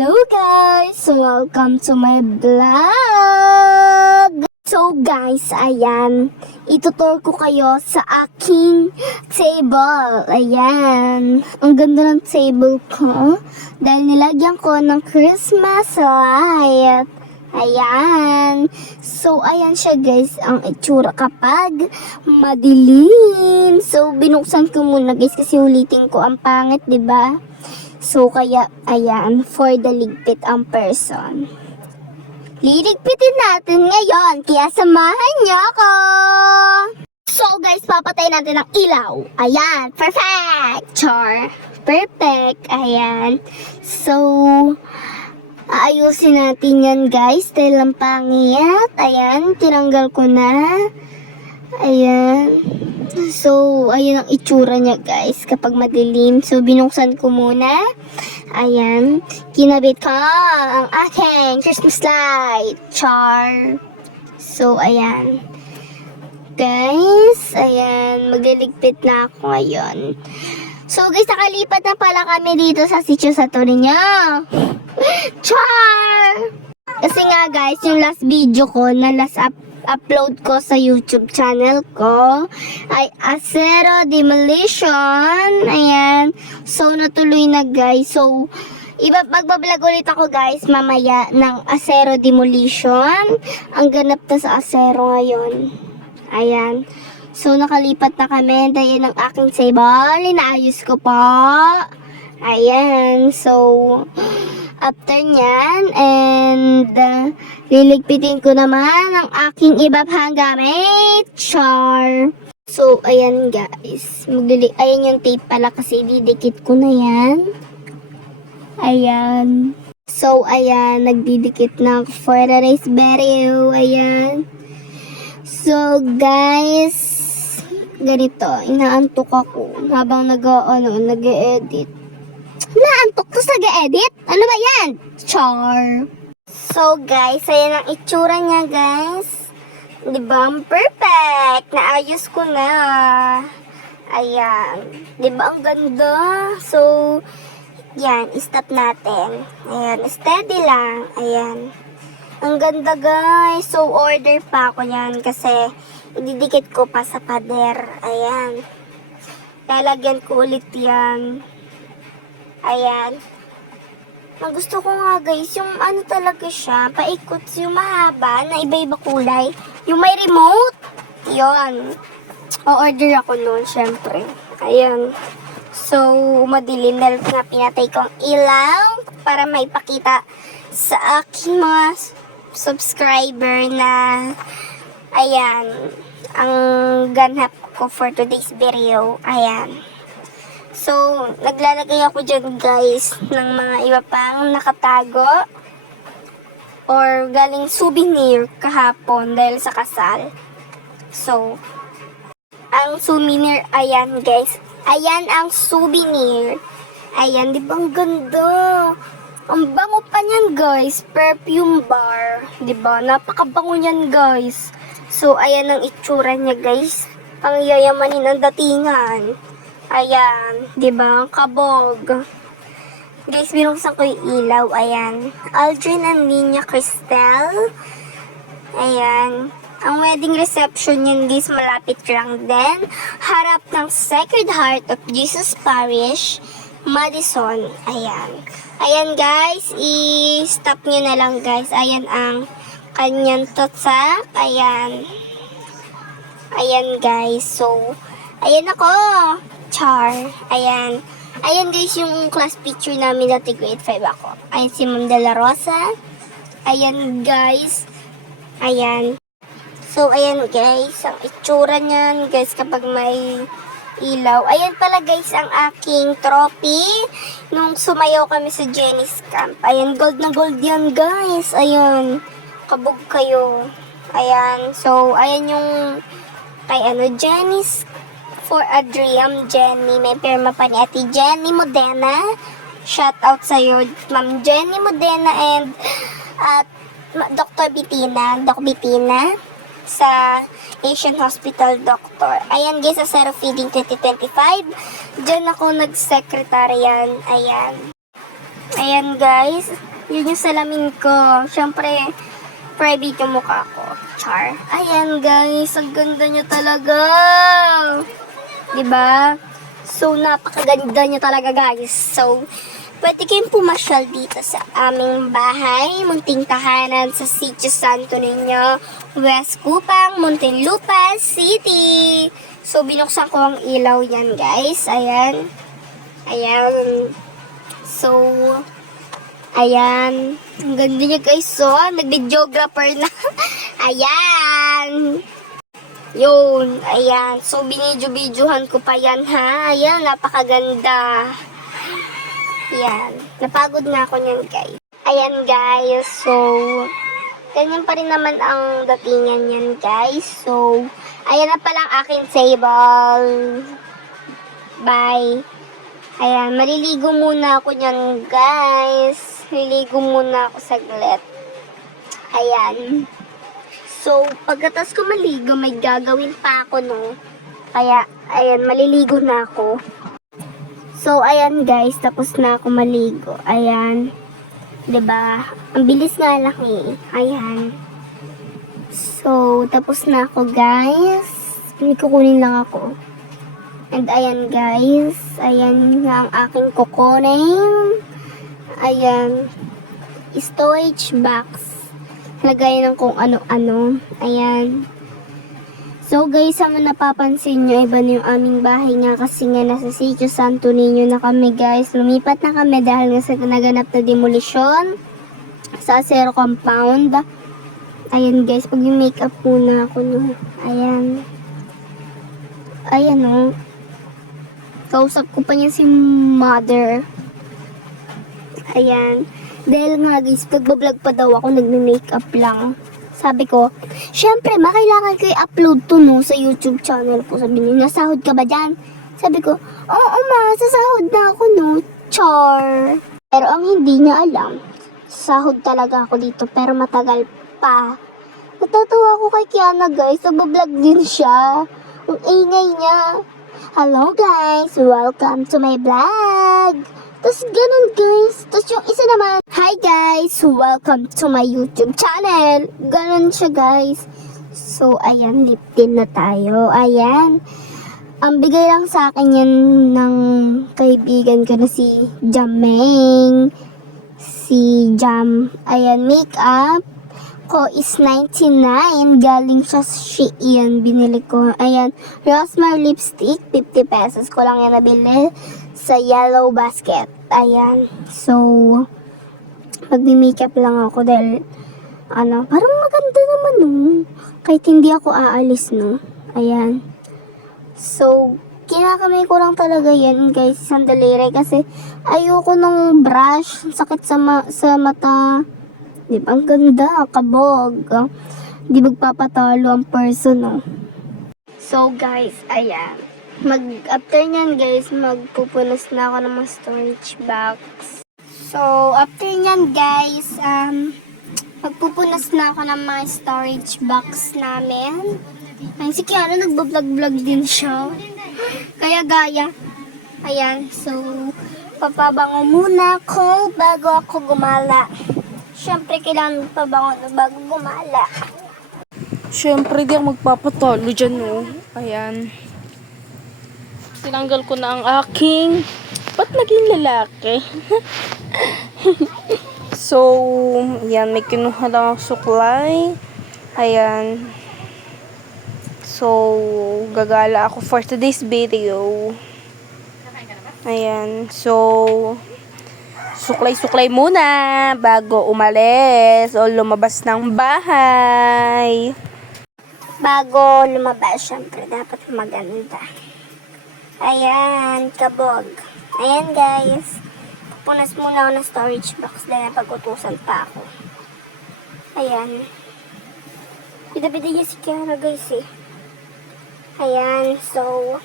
Hello guys! Welcome to my vlog! So guys, ayan. Itutur ko kayo sa aking table. Ayan. Ang ganda ng table ko. Dahil nilagyan ko ng Christmas light. Ayan. So, ayan siya guys. Ang itsura kapag madilim. So, binuksan ko muna guys kasi ulitin ko ang pangit, 'di ba? So, kaya, ayan, for the ligpit ang person. Liligpitin natin ngayon, kaya samahan niyo ako! So, guys, papatay natin ang ilaw. Ayan, perfect! Char! Perfect, ayan. So, aayusin natin yan, guys, dahil ang pangit. Ayan, tinanggal ko na. Ayan. So, ayan ang itsura niya guys kapag madilim. So, binuksan ko muna. Ayan. Kinabit ko ang aking Christmas light. Char. So, ayan. Guys, ayan. Magliligpit na ako ngayon. So, guys, nakalipat na pala kami dito sa sitio sa Torino. Char! Kasi nga guys, yung last video ko na upload ko sa YouTube channel ko ay Acero Demolition. Ayan. So, natuloy na guys. So, magbablog ulit ako guys mamaya ng Acero Demolition. Ang ganap na sa Acero ngayon. Ayan. So, nakalipat na kami dahil ng aking table. Inaayos ko po. Ayan. So, after nyan, and liligpitin ko naman ang aking iba pang gamit. Char! So, ayan guys. Ayan yung tape pala kasi didikit ko na yan. Ayan. So, ayan. Nagdidikit na ako for the raspberry. Ayan. So, guys. Ganito. Inaantok ako habang nag-e-edit. Naantok to sa nag-edit? Ano ba yan? Char! So guys, ayan ang itsura niya guys. Diba? Perfect! Naayos ko na. Ayan. Diba ang ganda? So, yan. Stop natin. Ayan. Steady lang. Ayan. Ang ganda guys. So, order pa ako yan kasi ididikit ko pa sa pader. Ayan. Lalagyan ko ulit yan. Ayan. Ang gusto ko nga guys, yung ano talaga siya, paikot, yung mahaba na iba-iba kulay. Yung may remote. Yun. O-order ako noon, syempre. Ayan. So, madilim na nga pinatay ko ang ilaw para maipakita sa aking mga subscriber na ayan, ang ganap ko for today's video. Ayan. So, naglalagay ako dyan guys ng mga iba pang nakatago or galing souvenir kahapon dahil sa kasal. So, ang souvenir, ayan guys. Ayan ang souvenir. Ayan, di ba ang ganda? Ang bango pa niyan guys. Perfume bar. Di ba? Napakabango niyan guys. So, ayan ang itsura niya guys. Ang yayamanin ng datingan. Ayan, 'di ba? Kabog. Guys, binuksan ko yung ilaw. Ayan. Aldrin and Nina Cristel. Ayan. Ang wedding reception yun, guys, malapit lang din. Harap ng Sacred Heart of Jesus Parish, Madison. Ayan. Ayan, guys. I-stop nyo na lang, guys. Ayan ang kanyang tutsak. Ayan. Ayan, guys. So, ayan ako. Char. Ayan. Ayan guys yung class picture namin dati grade 5 ako. Ayan si Ma'am De La Rosa. Ayan guys. Ayan. So ayan guys. Ang itsura niyan guys kapag may ilaw. Ayan pala guys ang aking trophy nung sumayaw kami sa Jenny's Camp. Ayan gold na gold yan guys. Ayan. Kabog kayo. Ayan. So ayan yung kay Jenny's for a dream, Jenny. May pirma pa ni Ate Jenny Modena. Shout out sa'yo, Ma'am Jenny Modena and Dr. Bitina, Doc Bitina sa Asian Hospital Doctor. Ayan guys, sa Zero Feeding 2025. Diyan ako nag-secretary yan. Ayan. Ayan guys. Yun yung salamin ko. Siyempre, private yung mukha ko. Char. Ayan guys, ang ganda niya talaga. Diba? So, napakaganda niya talaga guys. So, pwede kayong pumasyal dito sa aming bahay. Munting tahanan sa Sitio Santo Niño, West Kupang, Muntinlupa City. So, binuksan ko ang ilaw yan guys. Ayan. Ayan. So, ayan. Ang ganda niya guys. So, nag-videographer na. Ayan. Yun. Ayan. So, binidyo-videohan ko pa yan ha. Ayan. Napakaganda. Ayan. Napagod na ako niyan guys. Ayan guys. So, ganyan pa rin naman ang datingan yan guys. So, ayan na pala ang aking table. Bye. Ayan, maliligo muna ako niyan, guys. Maliligo muna ako saglit. Ayan. So, pagkatas ko maligo, may gagawin pa ako, no? Kaya, ayan, maliligo na ako. So, ayan, guys, tapos na ako maligo. Ayan. 'Di ba? Ang bilis nga lang eh. Ayan. So, tapos na ako, guys. May kukunin lang ako. And ayan guys, ayan nga ang aking kukunin. Ayan, storage box. Lagay ng kung ano-ano. Ayan. So guys, ang napapansin nyo, iba na yung aming bahay nga kasi nga nasa Sitio Santo Niño na kami guys. Lumipat na kami dahil nga sa naganap na demolisyon sa Acero Compound. Ayan guys, pag-makeup muna ako no. Ayan. Ayan o. Kausap ko pa niya si mother. Ayan. Dahil nga guys, pagbablog pa daw ako, nagme-makeup lang. Sabi ko, syempre, makailangan ko i-upload to no, sa YouTube channel ko. Sabi niya, nasahod ka ba dyan? Sabi ko, oo ma, sasahod na ako no. Char. Pero ang hindi niya alam, sahod talaga ako dito, pero matagal pa. Natatawa ko kay Kiana guys, nagbablog din siya. Ang ingay niya. Hello guys! Welcome to my vlog! Tapos ganun guys. Tapos yung isa naman, hi guys! Welcome to my YouTube channel! Ganun siya guys. So ayan, lip tint na tayo. Ayan. Ang bigay lang sa akin yan ng kaibigan ko na si Jameng. Si Jam. Ayan, makeup ko is 99. Galing siya Shein. Binili ko. Ayan. Rosemary lipstick. 50 pesos ko lang yan nabili sa yellow basket. Ayan. So, magbi-makeup lang ako dahil parang maganda naman no. Kahit hindi ako aalis no. Ayan. So, kinakamay ko lang talaga yan guys. Sandaliri kasi ayoko ng brush. Sakit sa mata. Diba? Ang ganda, kabog. Di magpapatalo ang person, no? So, guys, ayan. After nyan, guys, magpupunas na ako ng mga storage box. So, after nyan, guys, magpupunas na ako ng mga storage box namin. Ay, si Kiara, nagbablog-vlog din siya. Kaya gaya. Ayan, so, papabango muna ako bago ako gumala. Siyempre, kailangan magpabango na bago gumala. Siyempre, di ako magpapatalo dyan, no. Ayan. Tinanggal ko na ang aking ba't naging lalaki? So, ayan, may kinuha lang ako suklay. Ayan. So, gagala ako for today's video. Ayan. So, suklay-suklay muna bago umalis o lumabas ng bahay. Bago lumabas, syempre, dapat maganda. Ayan, kabog. Ayan, guys. Punas muna ako ng storage box dahil pag-utusan pa ako. Ayan. Bida-bida niya si Kiara, guys, eh. Ayan, so,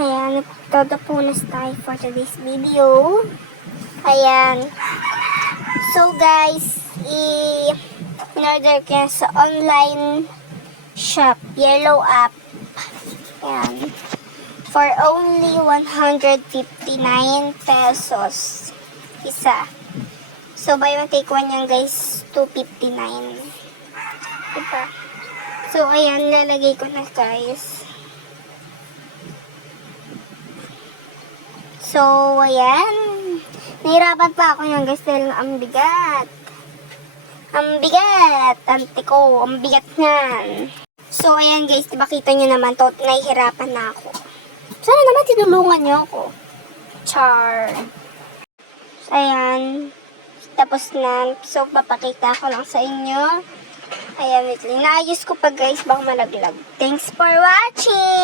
ayan, nagtatapunas tayo for today's video. Ayan. So, guys, in-order ko yan sa online shop, Yellow app. Ayan. For only 159 pesos. Isa. So, buy one take one yan guys, 259. Diba? So, ayan, lalagay ko na guys. So, ayan. Nahirapan pa ako yan guys dahil ang bigat. Ang bigat. Ante ko, ang bigat yan. So, ayan guys, diba kita nyo naman to, nahihirapan na ako. Sana naman tinulungan nyo ako. Char. So, ayan. Tapos na. So, papakita ko lang sa inyo. Ayan, wait lang. Naayos ko pa guys, baka malaglag. Thanks for watching!